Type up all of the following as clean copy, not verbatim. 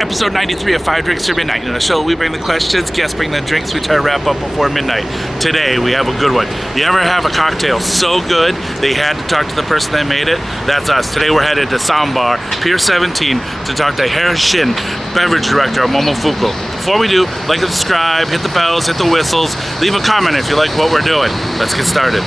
Episode 93 of 5 Drinks or Midnight. In the show, we bring the questions, guests bring the drinks, we try to wrap up before midnight. Today, we have a good one. You ever have a cocktail so good, they had to talk to the person that made it? That's us. Today, we're headed to SSÄM BAR, Pier 17, to talk to Haera Shin, Beverage Director of Momofuku. Before we do, like and subscribe, hit the bells, hit the whistles, leave a comment if you like what we're doing. Let's get started.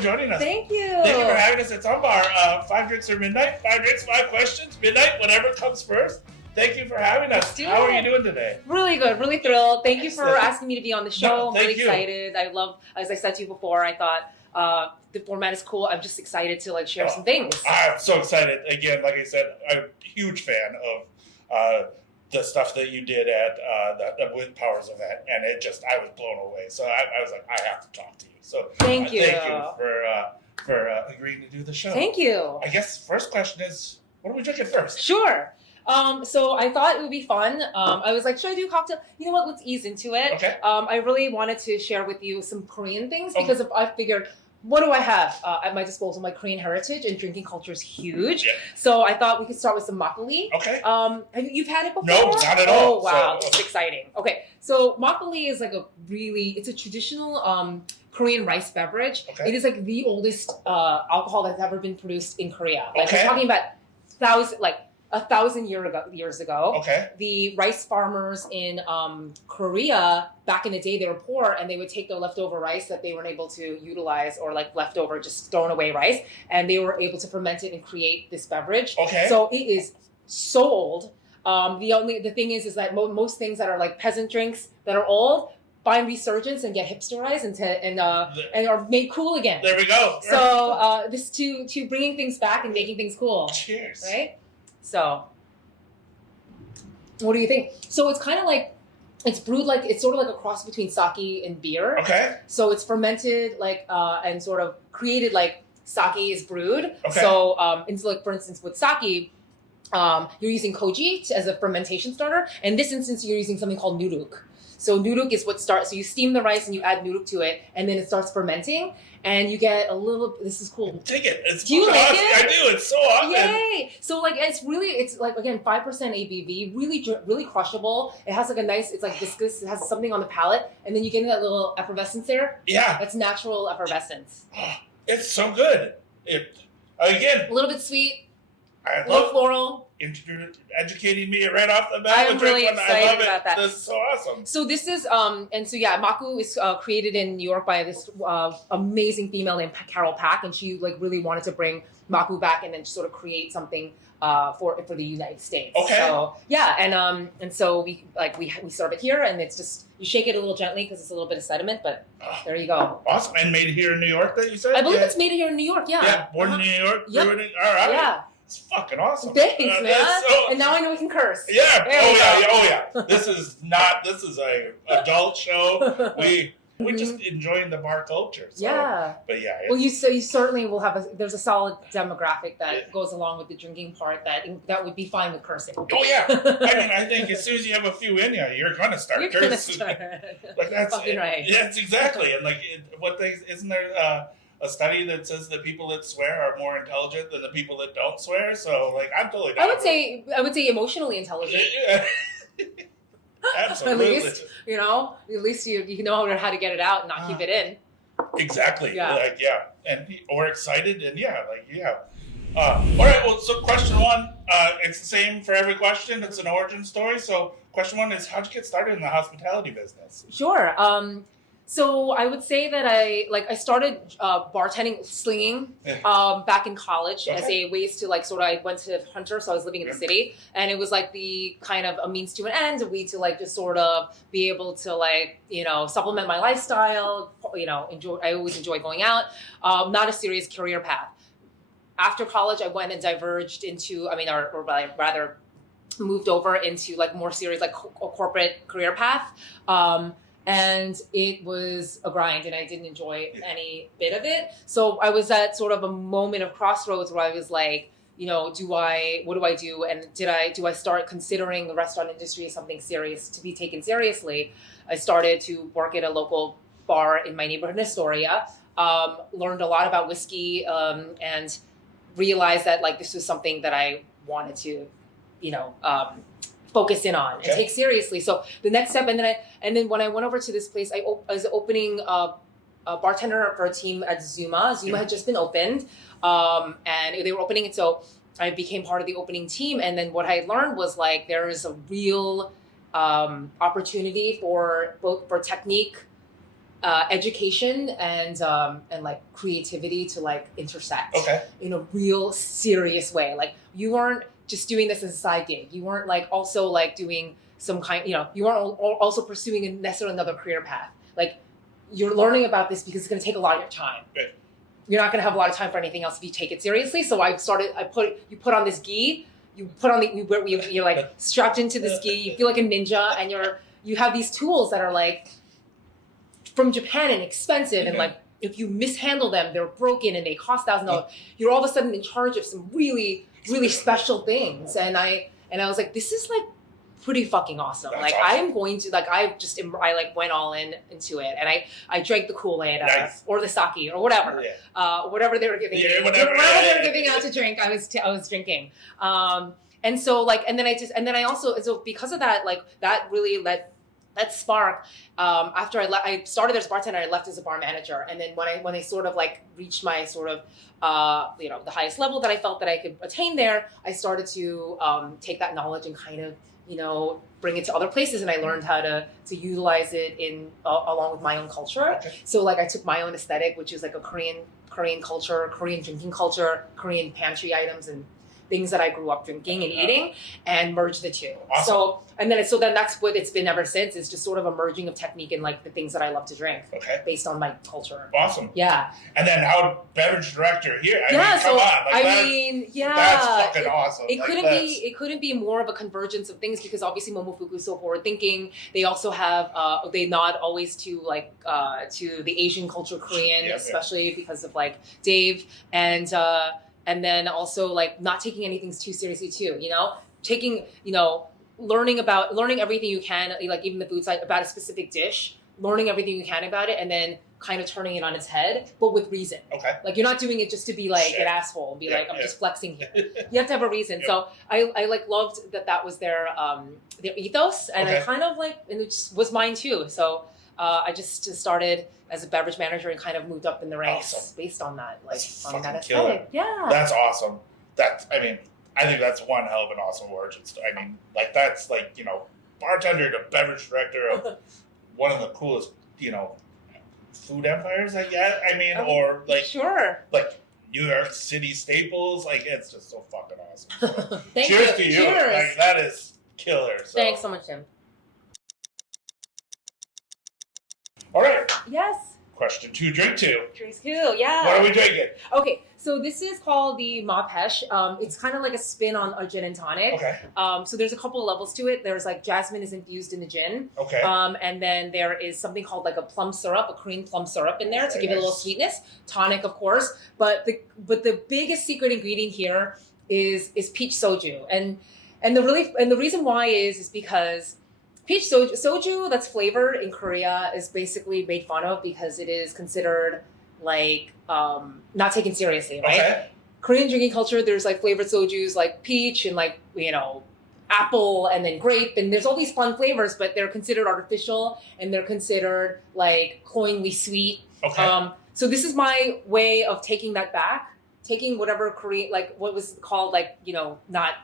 Joining us. Thank you. Thank you for having us at SSÄM BAR. 5 Drinks or Midnight, 5 drinks, 5 questions, midnight, whatever comes first. Thank you for having us. How are you doing today? Really good, really thrilled. Thank you for asking me to be on the show. I'm really excited. I love, as I said to you before, I thought the format is cool. I'm just excited to share some things. I'm so excited. Again, like I said, I'm a huge fan of the stuff that you did at the With Powers event, and I was blown away. So I was like, I have to talk to you. So thank you for agreeing to do the show. Thank you. I guess first question is, what are we drinking first? Sure. So I thought it would be fun. I was like, should I do a cocktail? You know what? Let's ease into it. Okay. I really wanted to share with you some Korean things because I figured, what do I have at my disposal? My Korean heritage and drinking culture is huge. Yeah. So I thought we could start with some makgeolli. Okay. You've had it before? No, not at all. Oh, wow. That's exciting. Okay. So makgeolli is it's a traditional Korean rice beverage. Okay. It is the oldest alcohol that's ever been produced in Korea. We're talking about 1,000 years ago. Okay. The rice farmers in Korea, back in the day, they were poor and they would take their leftover rice that they weren't able to utilize or leftover, just thrown away rice, and they were able to ferment it and create this beverage. Okay. So it is so old. The thing is that most things that are peasant drinks that are old find resurgence and get hipsterized and are made cool again. There we go. So this to bringing things back and making things cool. Cheers. Right? So, what do you think? So it's kind of it's brewed it's sort of a cross between sake and beer. Okay. So it's fermented and sort of created sake is brewed. Okay. So for instance with sake, you're using koji as a fermentation starter. In this instance, you're using something called nuruk. So nuruk is what starts. So you steam the rice and you add nuruk to it, and then it starts fermenting, and you get a little. This is cool. Take it. Do you like awesome. it? I do. It's so awesome. Yay! So it's again 5% ABV, really crushable. It has a nice. It's viscous. It has something on the palate, and then you get that little effervescence there. Yeah. That's natural effervescence. It's so good. A little bit sweet. I a little floral. Educating me right off the bat. I'm really excited about that. This is so awesome. So this is, Maku is created in New York by this amazing female named Carol Pack, and she really wanted to bring Maku back and then sort of create something for the United States. Okay. So yeah, and so we serve it here, and it's just you shake it a little gently because it's a little bit of sediment, but there you go. Awesome, and made here in New York, that you said? I believe it's made here in New York. Yeah. Yeah, born in New York. Yep. All right. Yeah. It's fucking awesome. Thanks, man. And now I know we can curse. Yeah. Oh yeah. This is a adult show. We're just enjoying the bar culture. So, yeah. But yeah. Well, you certainly will have there's a solid demographic that goes along with the drinking part that would be fine with cursing. Oh yeah. I think as soon as you have a few in you, you're gonna start cursing. That's fucking right. Yes, exactly. And isn't there a study that says that people that swear are more intelligent than the people that don't swear? So I'm totally down. I would say emotionally intelligent. Absolutely. At least you know how to get it out and not keep it in. Exactly. Yeah. Or excited and all right. Well, so question one, it's the same for every question. It's an origin story. So question one is, how'd you get started in the hospitality business? Sure. So I would say that I started bartending, slinging back in college as a ways to like sort of, I went to Hunter, so I was living in the city, and it was like the kind of a means to an end, a way to like just sort of be able to like, you know, supplement my lifestyle, you know, I always enjoy going out, not a serious career path. After college, I went and diverged into, or rather moved over into like more serious, like a corporate career path. And it was a grind and I didn't enjoy any bit of it. So I was at sort of a moment of crossroads where I was like, you know, what do I do? And do I start considering the restaurant industry as something serious to be taken seriously? I started to work at a local bar in my neighborhood in Astoria, learned a lot about whiskey, and realized that like this was something that I wanted to, you know, focus in on and take seriously. So the next step, and then when I went over to this place, I was opening a bartender for a team at Zuma. Zuma had just been opened, and they were opening it. So I became part of the opening team. And then what I learned was like there is a real opportunity for both for technique, education, and like creativity to like intersect in a real serious way. Like you weren't just doing this as a side gig. You weren't like also like doing some kind, you know, you weren't also pursuing necessarily another career path. Like you're learning about this because it's going to take a lot of your time. Right. You're not going to have a lot of time for anything else if you take it seriously. So you put on this gi, you're like strapped into this gi, you feel like a ninja, and you have these tools that are like from Japan and expensive, and like if you mishandle them, they're broken and they cost $1,000. You're all of a sudden in charge of some really, really special things. And I was like, this is like pretty fucking awesome. That's like awesome. I'm going to like I like went all into it, and I drank the Kool-Aid or the sake or whatever, whatever they were giving me, whatever they were giving out to drink, I was drinking. And so like and then I also because of that, like that really that spark. After I started as a bartender, I left as a bar manager, and then when I sort of like reached my sort of you know, the highest level that I felt that I could attain there, I started to take that knowledge and kind of, you know, bring it to other places, and I learned how to utilize it in along with my own culture. So like I took my own aesthetic, which is like a Korean culture, Korean drinking culture, Korean pantry items, and things that I grew up drinking and eating, and merged the two. Awesome. So then that's what it's been ever since. It's just sort of a merging of technique and like the things that I love to drink, based on my culture. Awesome. Yeah. And then how beverage director here? I mean, so come on. Like, that's fucking awesome. It couldn't be more of a convergence of things, because obviously Momofuku is so forward thinking. They also have they nod always to like to the Asian culture, Korean, especially because of like Dave, and then also like not taking anything too seriously too, you know, taking, you know, learning everything you can, like even the food side about a specific dish, learning everything you can about it, and then kind of turning it on its head, but with reason. Like you're not doing it just to be like an asshole and be like, I'm just flexing here. You have to have a reason. So I like loved that was their ethos, and I kind of like, and it just was mine too. So I just started as a beverage manager and kind of moved up in the ranks based on that, like on that aesthetic. Yeah, that's awesome. I think that's one hell of an awesome origin story. I mean, like that's like, you know, bartender to beverage director of one of the coolest, you know, food empires, I guess. I mean, or like like New York City staples. Like it's just so fucking awesome. So, cheers to you. Cheers. Like, that is killer. So. Thanks so much, Tim. All right. Yes. Question 2, drink 2. Drinks 2, yeah. What are we drinking? Okay, so this is called the Mapesh. It's kind of like a spin on a gin and tonic. So there's a couple of levels to it. There's like jasmine is infused in the gin. And then there is something called like a plum syrup, a cream plum syrup in there to give it a little sweetness. Tonic, of course. But the biggest secret ingredient here is peach soju. And the reason why is because peach soju that's flavored in Korea is basically made fun of because it is considered like not taken seriously, right? Korean drinking culture, there's like flavored sojus like peach and like, you know, apple and then grape, and there's all these fun flavors, but they're considered artificial and they're considered like cloyingly sweet. So this is my way of taking that back, taking whatever Korean, like what was called like, you know, not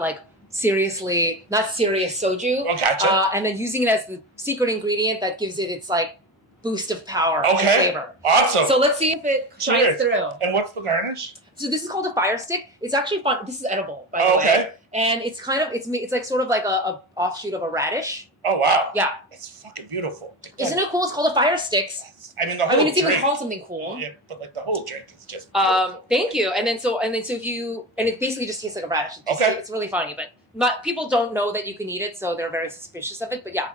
like not serious soju, and then using it as the secret ingredient that gives it its like boost of power and Okay. flavor. Awesome. So let's see if it shines Cheers. through. And what's the garnish? So this is called a fire stick. It's actually fun. This is edible, by the Oh, way. okay. And it's kind of it's like sort of like a offshoot of a radish. Oh, wow. Yeah. It's fucking beautiful. Isn't it cool? It's called a fire sticks. I mean, the whole It's even drink. called something cool. Yeah, but like the whole drink is just beautiful. Thank you. And then so if you it basically just tastes like a radish. It's really funny, but people don't know that you can eat it, so they're very suspicious of it. But yeah.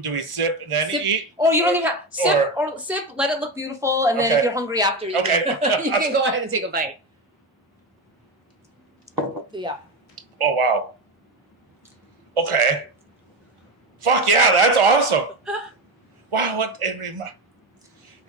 Do we sip and then eat? Oh, you don't even have sip. Let it look beautiful, and then Okay. if you're hungry after, you can go ahead and take a bite. So yeah. Oh, wow. Okay. Fuck yeah, that's awesome. Wow,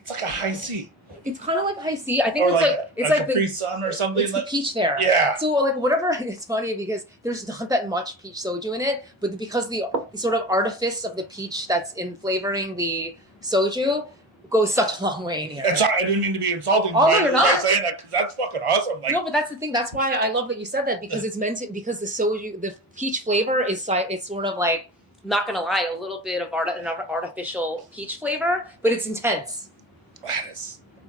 it's like a high C. It's kind of like high C. I think Or it's like like Capri the Sun or something. it's the peach there. Yeah. So like whatever, it's funny because there's not that much peach soju in it, but because the sort of artifice of the peach that's in flavoring the soju goes such a long way in here. I didn't mean to be insulting. Oh, no, you're not. By saying that, 'cause that's fucking awesome. Like, No, but that's the thing. That's why I love that you said that, because it's meant to. Because the soju, the peach flavor is like, it's sort of like, not gonna lie, a little bit of an artificial peach flavor, but it's intense.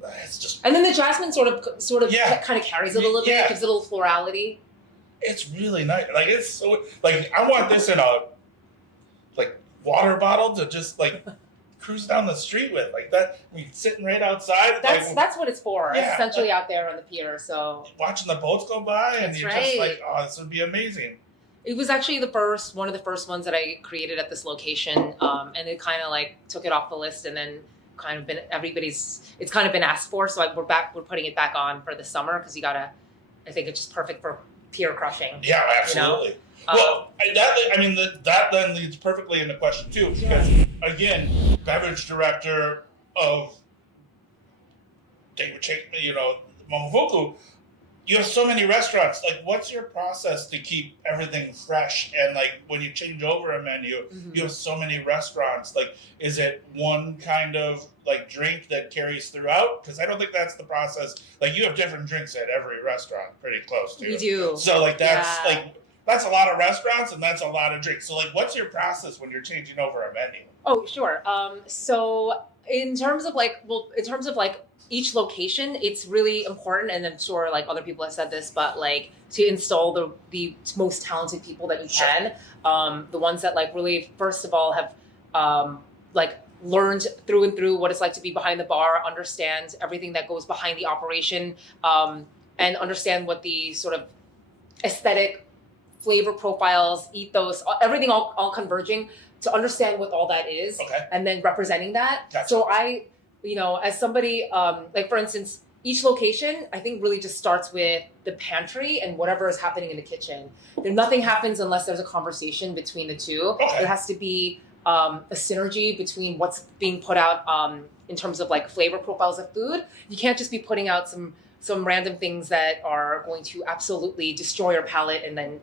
that's just. And then the jasmine sort of Yeah. kind of carries it a little Yeah. bit, gives it a little florality. It's really nice. Like it's so. Like I want this in a like water bottle to just like cruise down the street with, like that. I mean, sitting right outside. That's what it's for. Yeah, It's essentially out there on the pier. So watching the boats go by, and That's you're right. just like, oh, this would be amazing. it was actually one of the first ones that I created at this location, and it kind of like took it off the list, and then kind of been it's kind of been asked for. So we're putting it back on for the summer because I think it's just perfect for pier crushing. Yeah, absolutely. You know? Well, that then leads perfectly into question two, because again, beverage director of Momofuku, you have so many restaurants. Like, what's your process to keep everything fresh? And like, when you change over a menu, you have so many restaurants. Like, is it one kind of like drink that carries throughout? Because I don't think that's the process. Like, you have different drinks at every restaurant, pretty close to. We do. So like that's Yeah. that's a lot of restaurants and that's a lot of drinks. So like, what's your process when you're changing over a menu? Oh, sure. So in terms of like each location, it's really important, and I'm sure like other people have said this, but like to install the most talented people that you can, the ones that like really, first of all, have like learned through and through what it's like to be behind the bar, understand everything that goes behind the operation, and understand what the sort of aesthetic, flavor profiles, ethos, everything all converging to understand what all that is, and then representing that. Gotcha. So I, as somebody, like for instance, each location, I think really just starts with the pantry and whatever is happening in the kitchen. Nothing happens unless there's a conversation between the two. There has to be a synergy between what's being put out in terms of like flavor profiles of food. You can't just be putting out some random things that are going to absolutely destroy your palate and then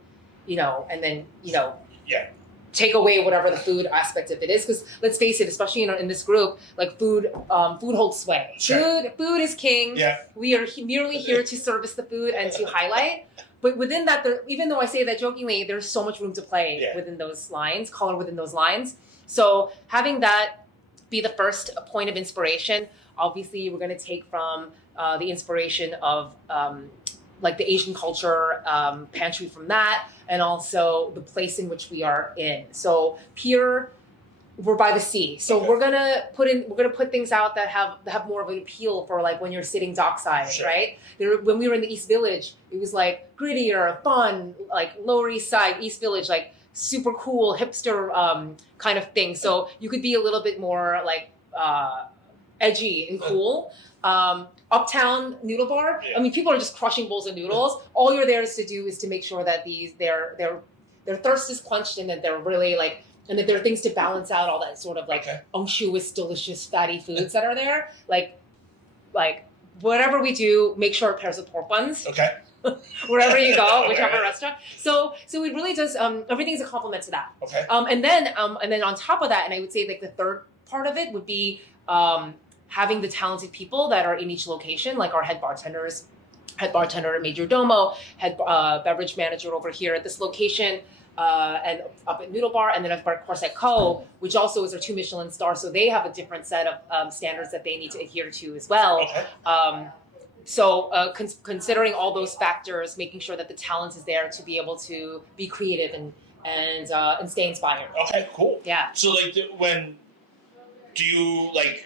take away whatever the food aspect of it is. Because let's face it, especially in this group, like food holds sway. Sure. Food is king. Yeah. We are merely here to service the food and to highlight. But within that, even though I say that jokingly, there's so much room to play within those lines, color within those lines. So having that be the first point of inspiration, obviously we're going to take from the inspiration of like the Asian culture pantry from that, and also the place in which we are in. So pier, we're by the sea. So we're gonna put things out that have more of an appeal for like when you're sitting dockside, right? When we were in the East Village, it was like grittier, fun, like Lower East Side, East Village, like super cool hipster kind of thing. So you could be a little bit more like edgy and cool. Uptown Noodle Bar. I mean, people are just crushing bowls of noodles. All you're there to do is to make sure that their thirst is quenched, and that they're really like, and that there are things to balance out all that sort of like unctuous, delicious, fatty foods that are there. Like whatever we do, make sure it pairs with pork buns. Wherever you go, whichever restaurant. So it really does. Everything's a compliment to that. And then on top of that, and I would say like the third part of it would be having the talented people that are in each location, like our head bartender at Major Domo, head beverage manager over here at this location, and up at Noodle Bar, and then of course at CLOUGH, which also is our 2 Michelin stars, so they have a different set of standards that they need to adhere to as well. Okay. So considering all those factors, making sure that the talent is there to be able to be creative and stay inspired. Okay, cool. Yeah. So like when do you like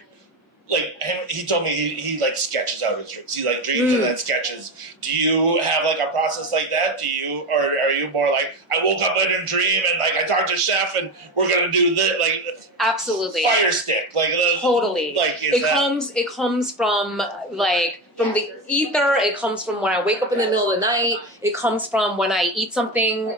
he told me he like sketches out his drinks. He like dreams and then sketches. Do you have like a process like that? Do you, or are you more like, I woke up in a dream and like I talked to chef and we're gonna do this, like absolutely fire stick, like totally. Like it comes from like from the ether. It comes from when I wake up in the middle of the night. It comes from when I eat something.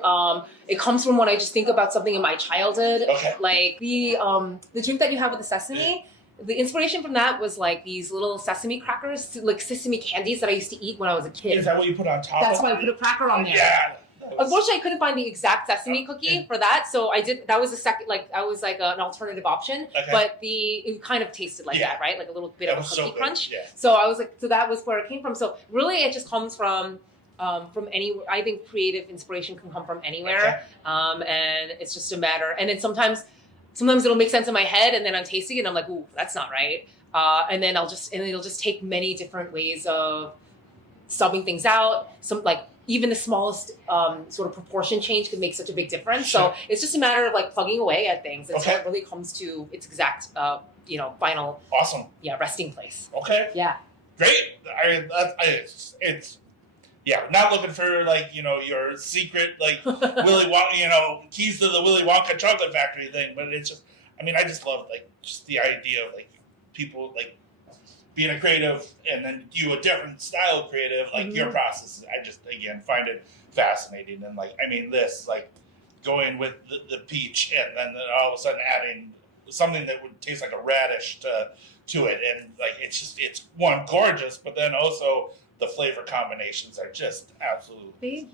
It comes from when I just think about something in my childhood. Okay. Like the drink that you have with the sesame. The inspiration from that was like these little sesame crackers, like sesame candies that I used to eat when I was a kid. Is that what you put on top? That's why I put a cracker on there. Yeah. Unfortunately, I couldn't find the exact sesame cookie for that, so I did. That was the second, like I was like an alternative option, but it kind of tasted like that, right? Like a little bit of a cookie crunch. Yeah. So I was like, so that was where it came from. So really, it just comes from anywhere. I think creative inspiration can come from anywhere, and it's just a matter. And then sometimes it'll make sense in my head, and then I'm tasting it, and I'm like, ooh, that's not right. And then it'll just take many different ways of subbing things out. Some like even the smallest sort of proportion change could make such a big difference. Sure. So it's just a matter of like plugging away at things until it really comes to its exact, final, resting place. Okay. Yeah. Great. It's. Yeah, not looking for like your secret like Willy Wonka, keys to the Willy Wonka chocolate factory thing, but it's just, I just love like just the idea of like people like being a creative and then you a different style of creative, like your process. I just again find it fascinating, and like this like going with the peach and then all of a sudden adding something that would taste like a radish to it, and like it's one gorgeous, but then also the flavor combinations are just absolutely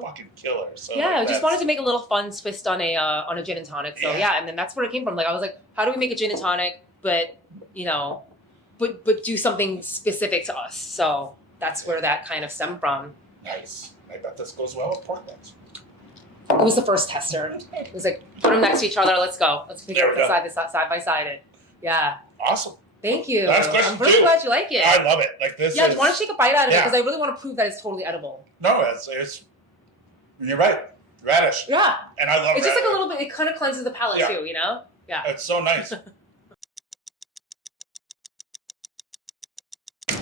fucking killer. So yeah, like, I just wanted to make a little fun twist on a gin and tonic. So and then that's where it came from. Like I was like, how do we make a gin and tonic, but but do something specific to us? So that's where that kind of stemmed from. Nice. I bet this goes well with pork necks. It was the first tester. It was like, put them next to each other. Let's go. Let's figure out side by side it. Yeah. Awesome. Thank you. Last question I'm really glad you like it. I love it. Like this. Yeah, why don't you take a bite out of it, because I really want to prove that it's totally edible. No, it's you're right. Radish. Yeah. And I love it's radish. just like a little bit. It kind of cleanses the palate too. Yeah. It's so nice.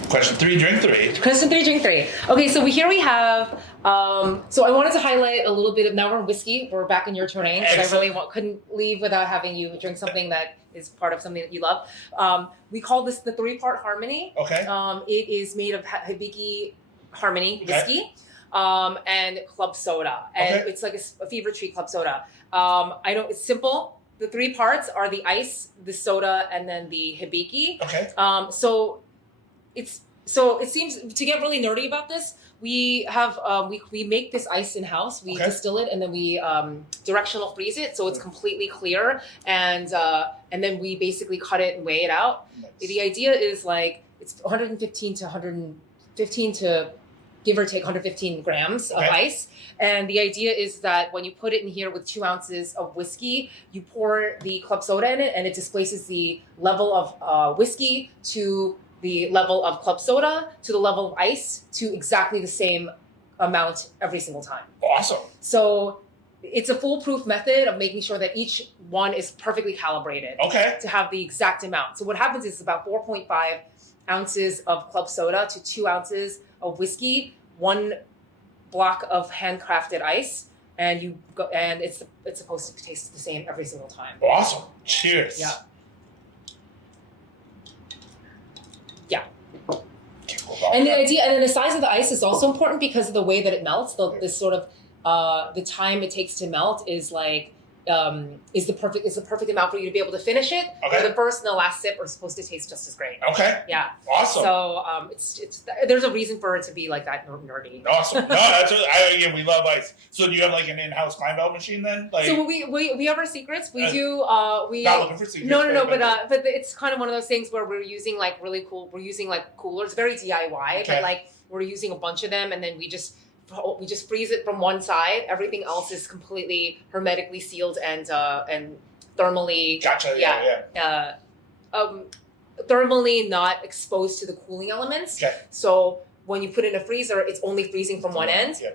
Question 3, drink 3. Question 3, drink 3. Okay, so here we have. So I wanted to highlight a little bit of. Now we're in whiskey. We're back in your terrain, because I really couldn't leave without having you drink something that is part of something that you love. We call this the 3-part harmony. Okay. It is made of Hibiki Harmony whiskey and club soda, and it's like a Fever Tree club soda. I know it's simple. The 3 parts are the ice, the soda, and then the Hibiki. Okay. So it seems, to get really nerdy about this, we have we make this ice in house. We distill it, and then we directional freeze it, so it's completely clear, and then we basically cut it and weigh it out. Nice. The idea is like it's 115 to give or take 115 grams of ice. And the idea is that when you put it in here with 2 ounces of whiskey, you pour the club soda in it, and it displaces the level of whiskey to the level of club soda to the level of ice to exactly the same amount every single time. Awesome. So it's a foolproof method of making sure that each one is perfectly calibrated to have the exact amount. So what happens is about 4.5 ounces of club soda to 2 ounces of whiskey, 1 block of handcrafted ice, and it's supposed to taste the same every single time. Awesome. Cheers. Yeah. And the idea, and then the size of the ice is also important because of the way that it melts. This sort of the time it takes to melt is like is the perfect amount for you to be able to finish it. Okay. The first and the last sip are supposed to taste just as great. Okay. Yeah. Awesome. So it's there's a reason for it to be like that nerdy. Awesome. No, we love ice. So do you have like an in-house Kleinbelt machine then? Like, so we have our secrets. We do. We not looking for secrets. No. But it's kind of one of those things where we're using like really cool. We're using like coolers, very DIY, but like we're using a bunch of them, and then we just freeze it from one side. Everything else is completely hermetically sealed and thermally. Gotcha. Yeah. Thermally not exposed to the cooling elements. Okay. So when you put it in a freezer, it's only freezing from one end, Yeah.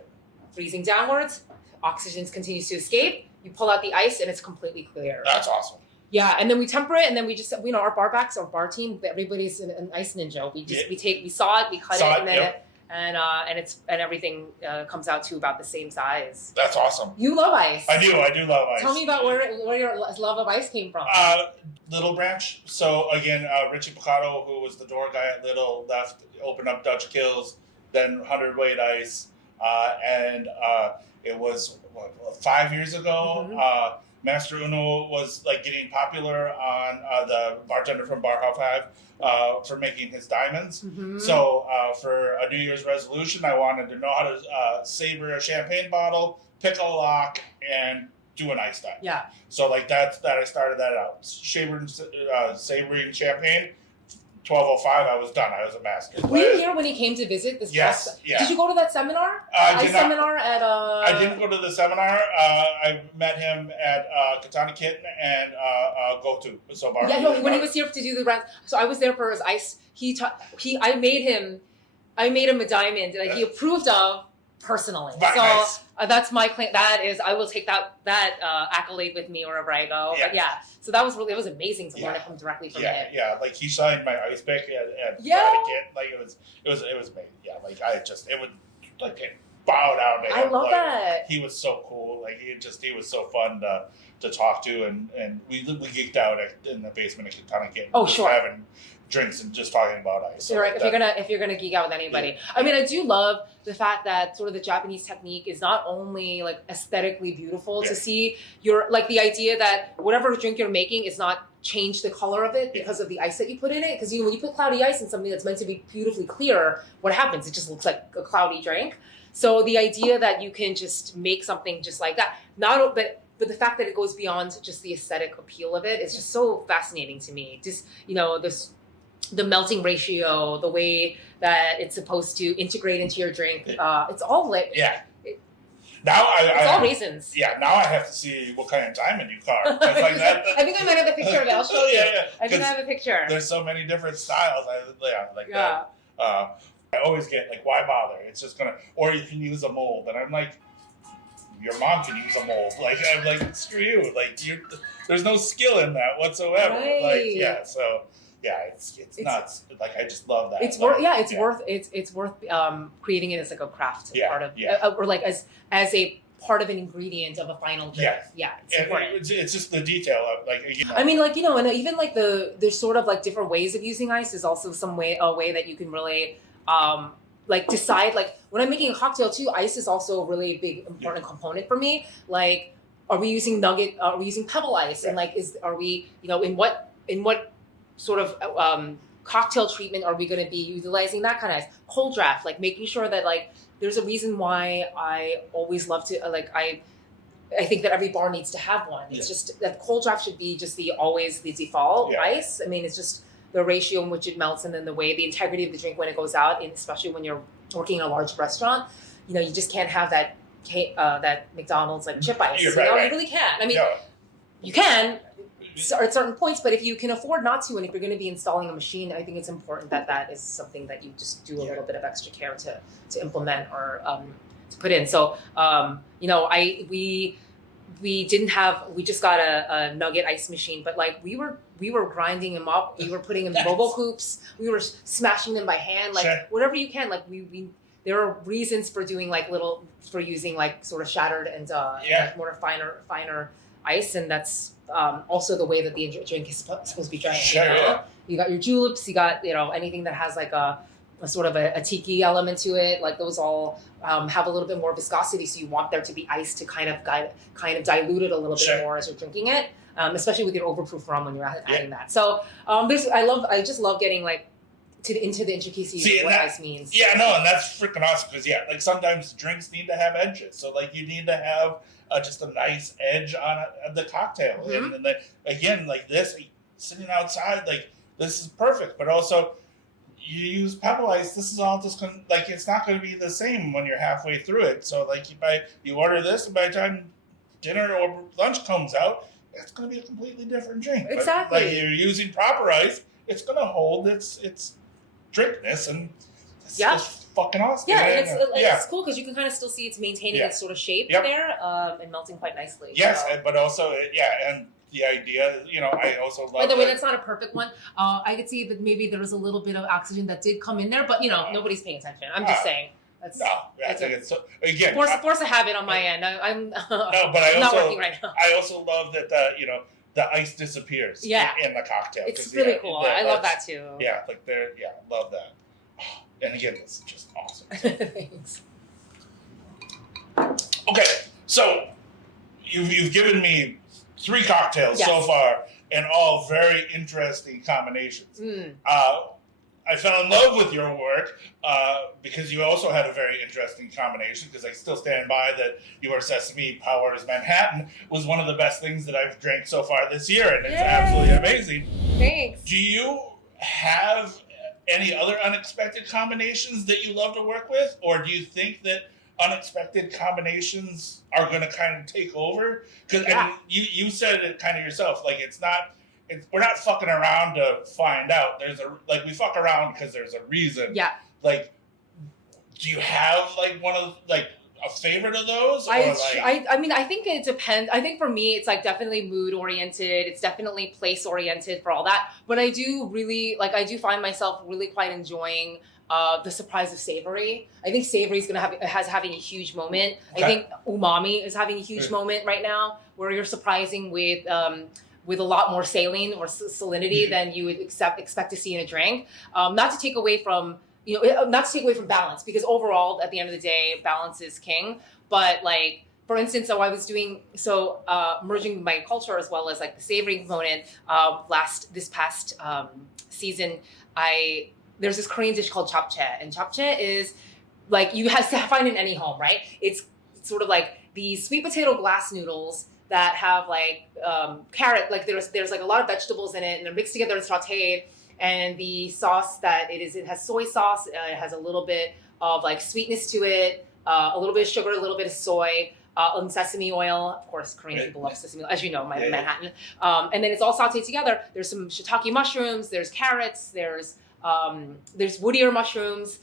freezing downwards. Oxygen continues to escape. You pull out the ice, and it's completely clear. That's awesome. Yeah, and then we temper it, and then we just, our bar backs, our bar team, everybody's an ice ninja. We saw it, we cut it, and then and everything comes out to about the same size. That's awesome. You love ice. I do love ice. Tell me about where your love of ice came from. Little Branch. So again, Richie Picado, who was the door guy at Little, left, opened up Dutch Kills, then 100-weight ice, and it was 5 years ago. Mm-hmm. Master Uno was like getting popular on the bartender from Bar Hall 5 for making his diamonds. Mm-hmm. So for a New Year's resolution, I wanted to know how to savor a champagne bottle, pick a lock, and do an ice dive. Yeah. So like that I started that out. Savoring champagne. 12:05, I was done. I was a master. Were you here when he came to visit this Yes, past? yeah. Did you go to that seminar? Seminar at I didn't go to the seminar. I met him at Katana Kitten and Go To. So Bar. Yeah, no, when he was here to do the rounds. So I was there for his ice. I made him a diamond that he approved of personally. Right, so nice. That's my claim. That is, I will take that accolade with me wherever I go. Yeah. But yeah, so it was amazing to learn it directly from him. Yeah, like he signed my ice pick at Yeah. Katana Kitten. Like it was amazing. Yeah, like it would like it bow down to him. I love like, that. He was so cool. Like he was so fun to talk to, and we geeked out in the basement of Katana Kitten. Oh, just sure. having drinks and just talking about ice. So right, if you're gonna geek out with anybody, Yeah. I mean, I do love the fact that sort of the Japanese technique is not only like aesthetically beautiful to see. You're like the idea that whatever drink you're making is not change the color of it because of the ice that you put in it. Because when you put cloudy ice in something that's meant to be beautifully clear, what happens? It just looks like a cloudy drink. So the idea that you can just make something just like that, but the fact that it goes beyond just the aesthetic appeal of it is just so fascinating to me. Just the melting ratio, the way that it's supposed to integrate into your drink. It's all lit. Yeah. It's Now all raisins. Yeah, now I have to see what kind of diamond you carve. Like that. I think I might have a picture of it. I'll show you. Yeah. I think I have a picture. There's so many different styles. That. I always get like, why bother? It's just gonna, or you can use a mold, and I'm like, your mom can use a mold. Like I'm like, screw you. Like there's no skill in that whatsoever. Right. Like so. Yeah, it's nuts. Like I just love that. It's worth creating it as like a craft part of or like as a part of an ingredient of a final drink. Yeah, it's important. It's just the detail of like. I mean, like and even like there's sort of like different ways of using ice. Is also a way that you can really like decide. Like when I'm making a cocktail too, ice is also a really big important component for me. Like, are we using nugget? Are we using pebble ice? And like, are we in what sort of cocktail treatment are we going to be utilizing that kind of ice? Cold draft, like making sure that like there's a reason why I always love to I think that every bar needs to have one. It's just that cold draft should be just the default ice. I mean, it's just the ratio in which it melts and then the integrity of the drink when it goes out, and especially when you're working in a large restaurant, you just can't have that McDonald's like chip ice. You really can't. I mean, you can at certain points, but if you can afford not to, and if you're going to be installing a machine, I think it's important that is something that you just do a little bit of extra care to implement or to put in. So we just got a nugget ice machine, but like we were grinding them up, we were putting them in Bobo hoops, we were smashing them by hand, like whatever you can. Like we there are reasons for doing using like sort of shattered and more finer ice, and that's also the way that the drink is supposed to be drank. You got your juleps, you got anything that has like a sort of a tiki element to it. Like those all have a little bit more viscosity, so you want there to be ice to kind of dilute it a little bit more as you're drinking it, especially with your overproof rum when you're adding that. So I just love getting like into the intricacies of what ice means. Yeah, no, and that's freaking awesome because like sometimes drinks need to have edges, so like you need to have just a nice edge on the cocktail. Mm-hmm. And again, like this, sitting outside, like this is perfect. But also, you use pebble ice, this is all just gonna, like, it's not going to be the same when you're halfway through it. So like you order this, and by the time dinner or lunch comes out, it's going to be a completely different drink. Exactly. But, like, you're using proper ice, it's going to hold its drinkness, and it's just fucking awesome. Yeah, and it's cool because you can kind of still see it's maintaining its sort of shape there and melting quite nicely. Yes, so. but also, and the idea, I also love. By the way, that's not a perfect one. I could see that maybe there was a little bit of oxygen that did come in there, but nobody's paying attention. I'm just saying. I think it's again force a habit on my end. I'm but not working right now. I also love that the ice disappears in the cocktail. It's really cool. I love that too. Yeah, love that. And again, this is just awesome. Thanks. Okay, so you've given me 3 cocktails so far, and all very interesting combinations. I fell in love with your work because you also had a very interesting combination, because I still stand by that your Sesame Powers Manhattan was one of the best things that I've drank so far this year, and it's absolutely amazing. Thanks. Do you have any other unexpected combinations that you love to work with, or do you think that unexpected combinations are going to kind of take over? Because you said it kind of yourself, like we're not fucking around to find out. We fuck around because there's a reason. Yeah. Like, do you have one of a favorite of those? I mean, I think it depends. I think for me, it's definitely mood oriented. It's definitely place oriented for all that. But I do really I do find myself really quite enjoying the surprise of savory. I think savory is having a huge moment. Okay. I think umami is having a huge moment right now, where you're surprising with a lot more saline or salinity than you would expect to see in a drink. Not to take away from balance, because overall, at the end of the day, balance is king. But for instance, so I was doing merging my culture as well as the savory component. This past season, there's this Korean dish called japchae, and japchae is you have to find in any home, right? It's sort of these sweet potato glass noodles that have carrot, there's a lot of vegetables in it, and they're mixed together and sauteed. And the sauce that it has soy sauce. It has a little bit of sweetness to it, a little bit of sugar, a little bit of soy, and sesame oil. Of course, Korean people love sesame oil, as you know, Manhattan. And then it's all sauteed together. There's some shiitake mushrooms. There's carrots. There's woodier mushrooms.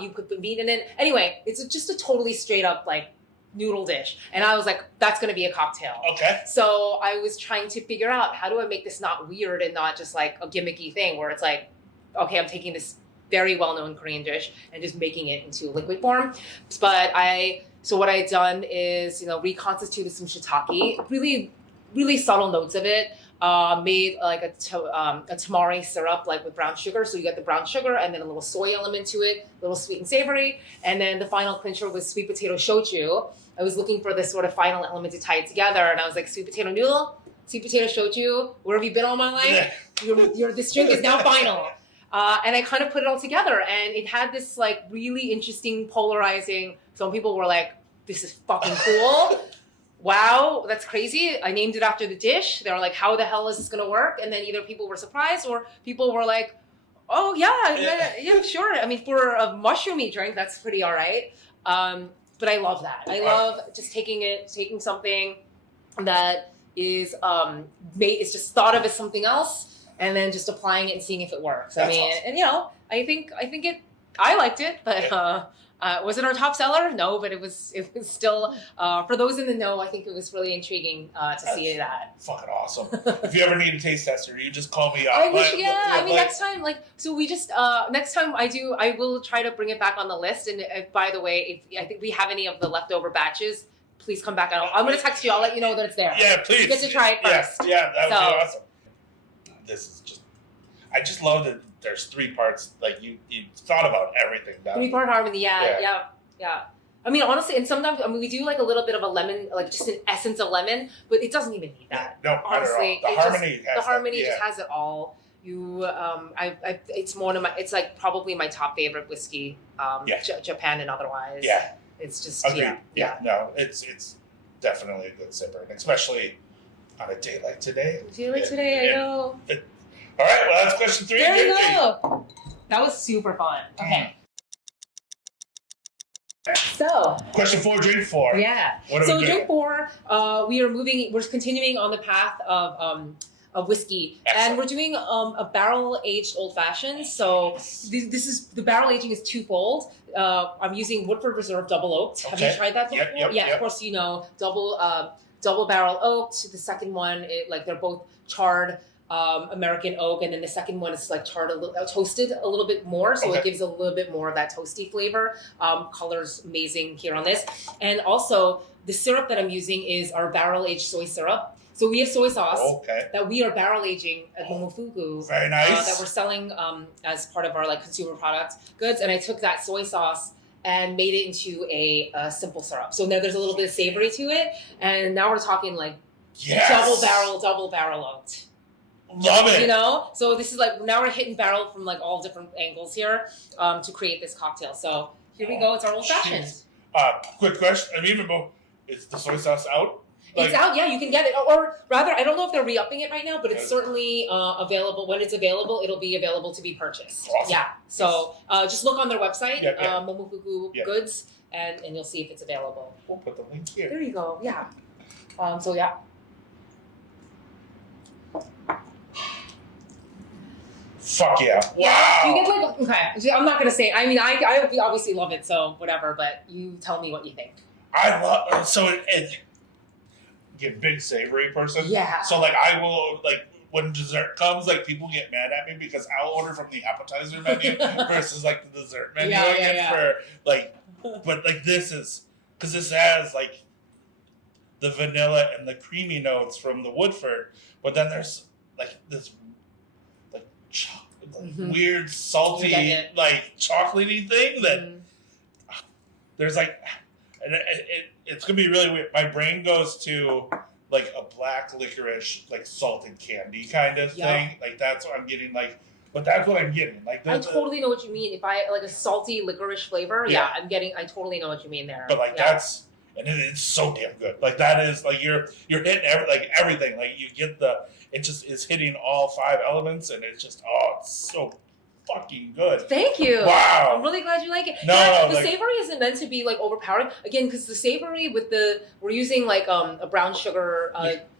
You put the meat in it. Anyway, it's just a totally straight up noodle dish, and I was that's going to be a cocktail. Okay. So I was trying to figure out, how do I make this not weird and not just a gimmicky thing where it's okay, I'm taking this very well-known Korean dish and just making it into liquid form. But what I had done is reconstituted some shiitake, really really subtle notes of it. Made a tamari syrup with brown sugar, so you get the brown sugar and then a little soy element to it, a little sweet and savory, and then the final clincher was sweet potato shochu. I was looking for this sort of final element to tie it together, and I was sweet potato noodle, sweet potato shochu. Where have you been all my life? This drink is now final. And I kind of put it all together, and it had this really interesting, polarizing. Some people were "This is fucking cool." Wow, that's crazy. I named it after the dish. They were how the hell is this going to work? And then either people were surprised or people were oh, yeah, sure. I mean, for a mushroomy drink, that's pretty all right. But I love that. I love just taking something that is it's just thought of as something else and then just applying it and seeing if it works. That's awesome. And I liked it, but was it our top seller? No, but it was still, for those in the know, I think it was really intriguing to see that. Fucking awesome. If you ever need a taste tester, you just call me up. I wish, next time, next time I will try to bring it back on the list. And by the way, if I think we have any of the leftover batches, please come back. I'm going to text you. I'll let you know that it's there. Yeah, please. You get to try it first. Yeah, that would be awesome. This is I just love that there's 3 parts. You thought about everything. 3-part harmony. Yeah. I mean, honestly, and sometimes we do a little bit of a lemon, just an essence of lemon, but it doesn't even need that. No, honestly, the harmony just has it all. It's one of my. It's probably my top favorite whiskey, Japan and otherwise. Yeah, it's just agreed. Yeah. No, it's definitely a good sipper, and especially on a day like today. I know. All right, well, that's question 3. There you go. That was super fun. Okay. So question 4, drink 4. yeah. What are So we doing? drink 4, we're continuing on the path of whiskey. Excellent. And we're doing a barrel aged old fashioned. So this is the barrel aging is twofold. I'm using Woodford Reserve double oaked. Have you tried that before? Yep. Of course you know double barrel oaked. The second one, they're both charred American oak, and then the second one is like charred toasted a little bit more, so it gives a little bit more of that toasty flavor. Color's amazing here on this, and also the syrup that I'm using is our barrel aged soy syrup. So we have soy sauce that we are barrel aging at Momofuku. Very nice. That we're selling as part of our like consumer product goods, and I took that soy sauce and made it into a simple syrup. So now there's a little bit of savory to it, and now we're talking like double barrel oaked. Love it. You know, so this is like now we're hitting barrel from like all different angles here to create this cocktail. So here we go. It's our old fashioned. Quick question. Is the soy sauce out? It's out. Yeah, you can get it. Or rather, I don't know if they're re-upping it right now, but it's certainly available. When it's available, it'll be available to be purchased. Awesome. Yeah. So just look on their website, Momofuku Goods, and you'll see if it's available. We'll put the link here. There you go. Yeah. So yeah. Fuck yeah. Wow. Yeah, you get like, I'm not going to say, I mean, I obviously love it, so whatever, but you tell me what you think. I love, so it get a big savory person. Yeah. So like I will, like when dessert comes, like people get mad at me because I'll order from the appetizer menu versus like the dessert menu for like, but like this is, because this has like the vanilla and the creamy notes from the Woodford, but then there's like this like weird salty like chocolatey thing that there's like, and it's gonna be really weird. My brain goes to like a black licorice, like salted candy kind of thing. Like that's what I'm getting. Like, but that's what I'm getting. Like, I totally know what you mean. If I like a salty licorice flavor, I totally know what you mean there. But like that's, and it's so damn good. Like that is like you're hitting everything. Like you get it just is hitting all 5 elements, and it's just it's so fucking good. Thank you. Wow. I'm really glad you like it. No, the savory isn't meant to be like overpowering. Again, because the savory we're using like a brown sugar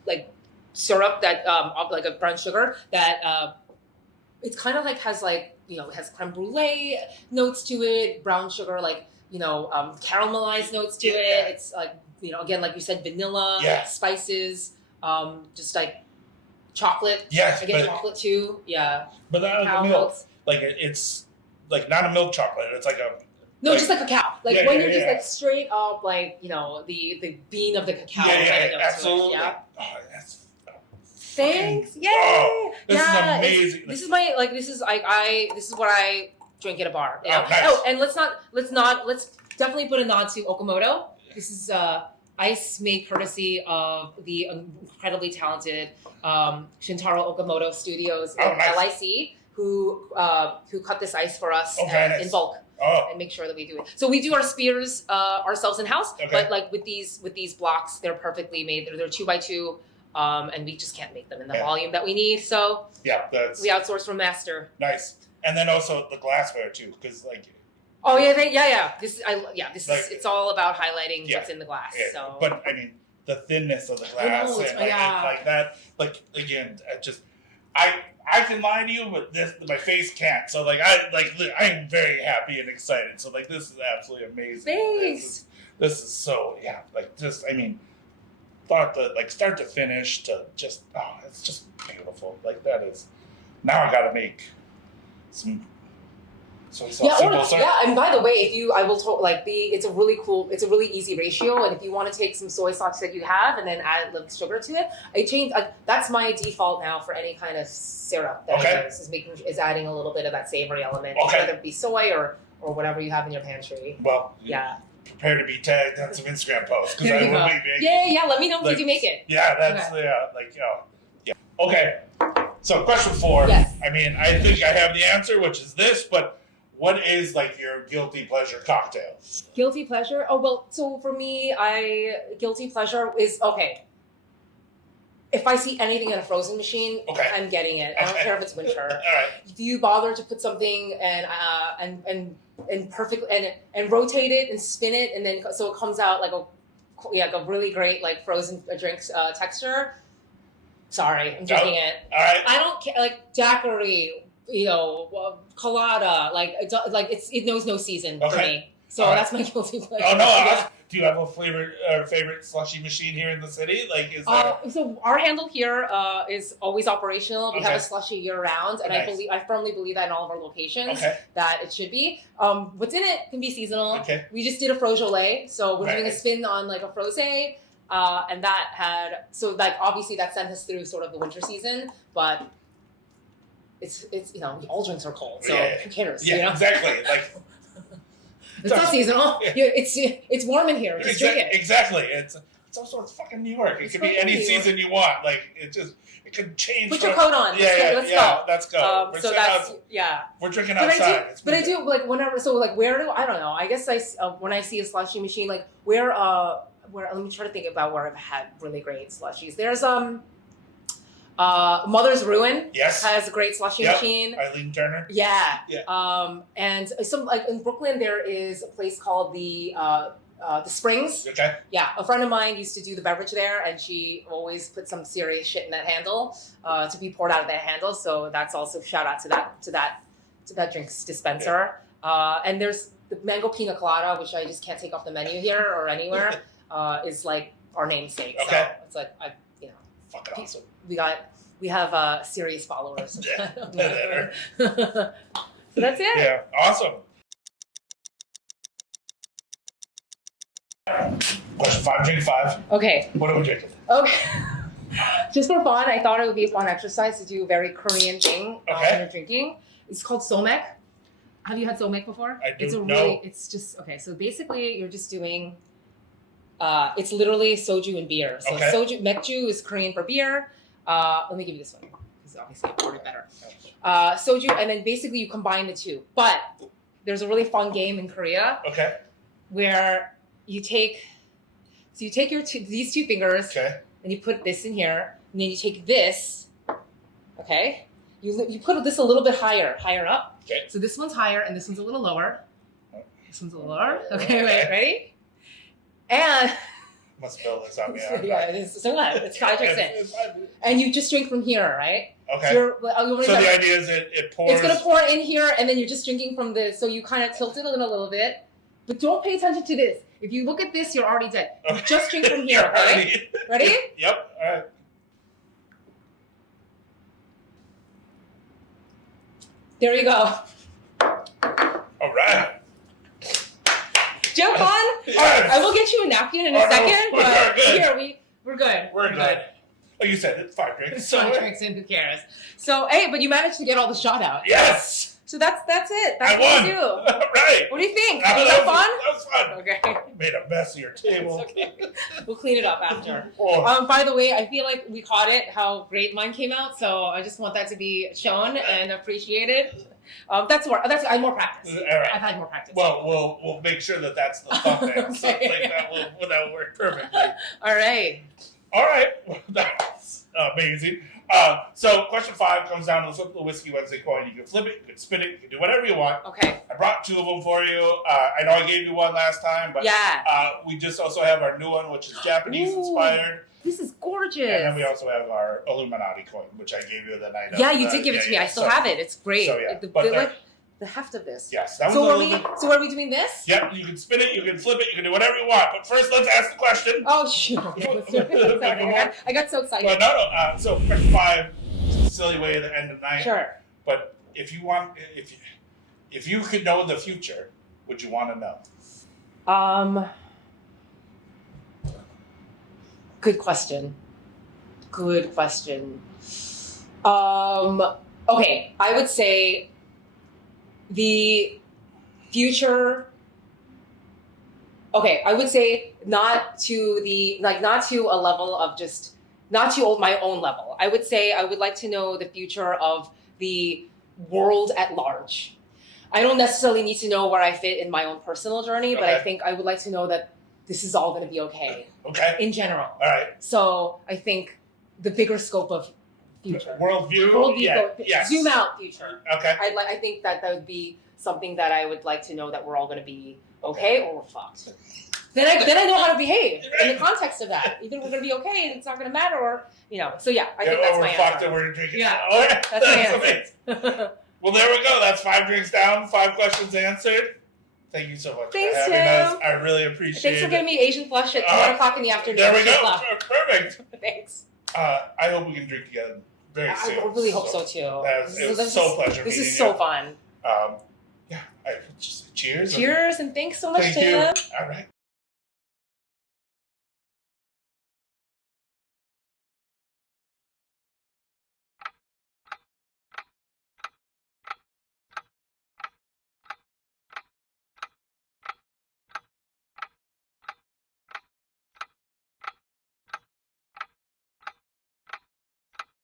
like syrup that like a brown sugar that it's kind of like has like it has creme brulee notes to it, brown sugar like caramelized notes to it. It's like again like you said, vanilla, spices, just like chocolate. Yes, I get chocolate too. Yeah. But that milk. Like it's like not a milk chocolate. It's like a just like cacao. Like when you're just like straight up like the bean of the cacao. Absolutely. Oh, that's thanks. Yay! Oh, this is amazing. This is my this is what I drink at a bar. Nice. Oh, and let's definitely put a nod to Okamoto. This is ice made courtesy of the incredibly talented Shintaro Okamoto Studios in LIC. Who cut this ice for us in bulk and make sure that we do it. So we do our spears ourselves in house, but like with these blocks, they're perfectly made. They're 2x2, and we just can't make them in the volume that we need. So we outsource from master. Nice, and then also the glassware too, because like. Oh yeah. This is it's all about highlighting what's in the glass. Yeah. So, but I mean the thinness of the glass and like that. Like again, I can lie to you, but my face can't. So like I'm very happy and excited. So like this is absolutely amazing. Thanks. This is so like just thought that like start to finish to just it's just beautiful. Like that is now I got to make some. And by the way, it's a really easy ratio, and if you want to take some soy sauce that you have and then add a little sugar to it, that's my default now for any kind of syrup that I use is adding a little bit of that savory element, whether it be soy or whatever you have in your pantry. Well, prepare to be tagged on some Instagram posts because I will be making. Yeah. Let me know if you do make it. Yeah, that's Okay, so question 4. Yes. I mean, I think I have the answer, which is this, but. What is like your guilty pleasure cocktail? Guilty pleasure? Oh well, so for me, guilty pleasure is if I see anything in a frozen machine, Okay. I'm getting it. I don't care if it's winter. All right. Do you bother to put something and perfect and rotate it and spin it and then so it comes out like a really great like frozen drinks texture? Sorry, I'm drinking it. All right. I don't care like daiquiri, colada, it knows no season for me. So that's my guilty pleasure. Oh no! Yeah. Do you have a favorite slushy machine here in the city? Like, is there? So our handle here is always operational. We Okay. have a slushy year round, and Nice. I firmly believe that in all of our locations Okay. that it should be. What's in it can be seasonal. Okay. We just did a frogeolais, so we're doing a Nice. spin on like a frosé, and that had obviously that sent us through sort of the winter season, but it's all drinks are cold, so Yeah. who cares? Yeah, exactly. Like. It's not seasonal. Yeah. It's warm in here. Just drink it. Exactly. It's also it's fucking New York. It It's could be fucking any New York. season you want. Like it could change. Put your coat on. Let's go. Let's go. So that's We're drinking But outside. I do like whenever. So like where do I don't know. I guess when I see a slushy machine, like where let me try to think about where I've had really great slushies. There's Mother's Ruin. Yes. Has a great slushy Yep. machine. Eileen Turner. Yeah. Yeah. And some like in Brooklyn there is a place called the Springs. Okay. Yeah, a friend of mine used to do the beverage there, and she always put some serious shit in that handle to be poured out of that handle. So that's also shout out to that drinks dispenser. And there's the mango pina colada, which I just can't take off the menu here or anywhere. Is like our namesake. Okay. So it's like Fucking awesome. we have serious followers. Yeah. So that's it. Yeah. Awesome. Question 5, drink 5. Okay. What are we drinking? Okay. Just for fun, I thought it would be a fun exercise to do a very Korean thing Okay. when you're drinking. It's called somek. Have you had somek before? I do. It's just okay. So basically, you're just doing. It's literally soju and beer. So Okay. soju, mekju is Korean for beer. Let me give you this one because obviously I poured it better. Soju, and then basically you combine the two. But there's a really fun game in Korea Okay. where you take these two fingers. Okay. And you put this in here, and then you take this, okay? You put this a little bit higher up. Okay. So this one's higher, and this one's a little lower. This one's a little lower. Okay, wait, ready? And Must spill this on me. yeah, so what? It's try to it. It's fine. And you just drink from here, right? Okay. So So the idea is it pours. it's gonna pour in here, and then you're just drinking from this. So you kind of tilt it a little bit, but don't pay attention to this. If you look at this, you're already dead. You Okay. just drink from here, okay? Ready? Yep. All right. There you go. All right. Do you have fun? Yes. All right, I will get you a napkin in a Oh, no, second. we're But good. here, we're good. We're good. Like you said, it's 5 drinks. It's fun drinks and who cares? So, hey, but you managed to get all the shot out. Yes. So that's it. That's I what won. we do. Right. What do you think? That Was that fun? That was fun. Okay. Made a mess of your table. It's okay. We'll clean it up after. Oh, By the way, I feel like we caught it, how great mine came out. So I just want that to be shown and appreciated. I'm more practice. all right. I've had more practice. Well, we'll make sure that's the thumbnail. So Okay. like that will work perfectly. All right. All right. Well, that's amazing. So question 5 comes down to the flip the Whiskey Wednesday coin. You can flip it, you can spin it, you can do whatever you want. Okay. I brought 2 of them for you. I know I gave you one last time, but Yeah. we just also have our new one, which is Japanese inspired. This is gorgeous. And then we also have our Illuminati coin, which I gave you the night of. Yeah, you did give it to me. I still have it. It's great. So, yeah. The, But the, they're- like, the heft of this. Yes, that was So a are little we? bit. So are we doing this? Yep, you can spin it, you can flip it, you can do whatever you want. But first, let's ask the question. Oh shoot! Okay, let's do it. Sorry, I got so excited. Well, no. So question 5, it's a silly way to end the night. Sure. But if you could know the future, would you want to know? Good question. Okay, I would say the future. Okay, I would say not to a level of just not to my own level. I would say I would like to know the future of the world at large. I don't necessarily need to know where I fit in my own personal journey, but I Okay. think I would like to know that this is all going to be okay Okay. in general. All right. So I think the bigger scope of future. Worldview. Worldview. Yeah. Yes. Zoom out future. Okay. I think that would be something that I would like to know that we're all going to be okay or we're fucked. Then I know how to behave in the context of that. Either we're going to be okay and it's not going to matter, or So yeah, I think that's my answer. We're fucked and we're drinking. Yeah. All right. That's my answer. Well, there we go. That's 5 drinks down, 5 questions answered. Thank you so much Thanks, for having Tim. us. I really appreciate it. Thanks for giving me Asian flush at 1 o'clock in the afternoon. There we go. Perfect. Thanks. I hope we can drink together very soon. I really hope so too. It was so pleasure. This is so fun. Yeah. Just cheers. Cheers and thanks so much, Thank Tim. you. All right.